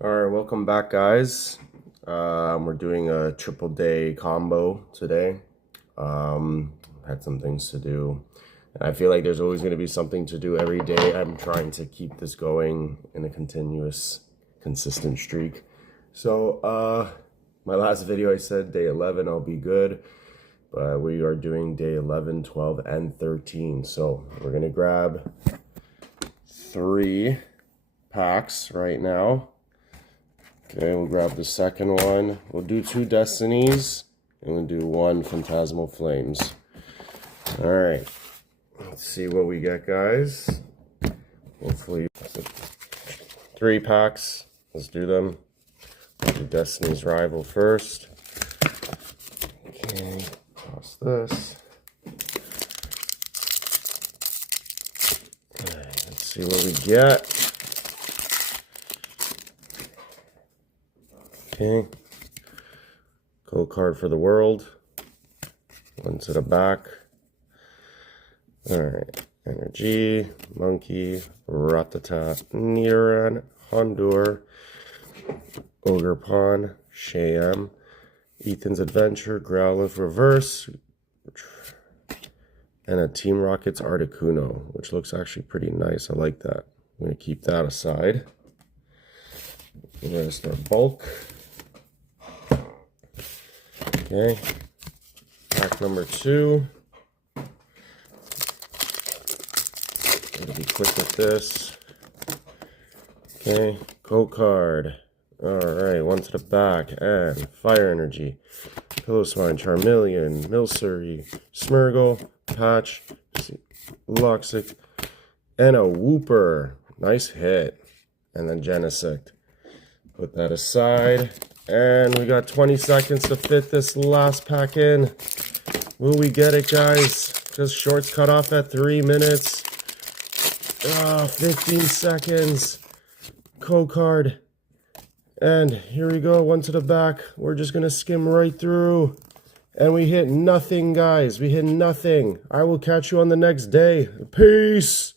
Alright, welcome back, guys. We're doing a triple day combo today. Had some things to do. And I feel like there's always going to be something to do every day. I'm trying to keep this going in a continuous, consistent streak. So, my last video I said day 11 I'll be good. But we are doing day 11, 12, and 13. So, we're going to grab 3 packs right now. Okay, we'll grab the second one. We'll do 2 Destinies, and we'll do 1 Phantasmal Flames. Alright, let's see what we get, guys. Hopefully, 3 packs. Let's do them. We'll do Destiny's Rival first. Okay, toss this. Alright, let's see what we get. Okay, gold card for the world. 1 to the back. Alright, Energy, Monkey, Ratata, Niran, Hondur, Ogerpon, Shayam, Ethan's Adventure, Growlithe Reverse, and a Team Rocket's Articuno, which looks actually pretty nice. I like that. I'm going to keep that aside. We're going to start bulk. Okay, pack number 2. Gotta be quick with this. Okay, code card. Alright, 1 to the back, and Fire Energy, Piloswine, Charmeleon, Milcery, Smeargle, Patch, Luxic, and a Wooper. Nice hit. And then Genesect. Put that aside. And we got 20 seconds to fit this last pack in. Will we get it, guys? Just shorts cut off at 3 minutes. 15 seconds. Code card. And here we go, 1 to the back. We're just going to skim right through. And we hit nothing, guys. We hit nothing. I will catch you on the next day. Peace.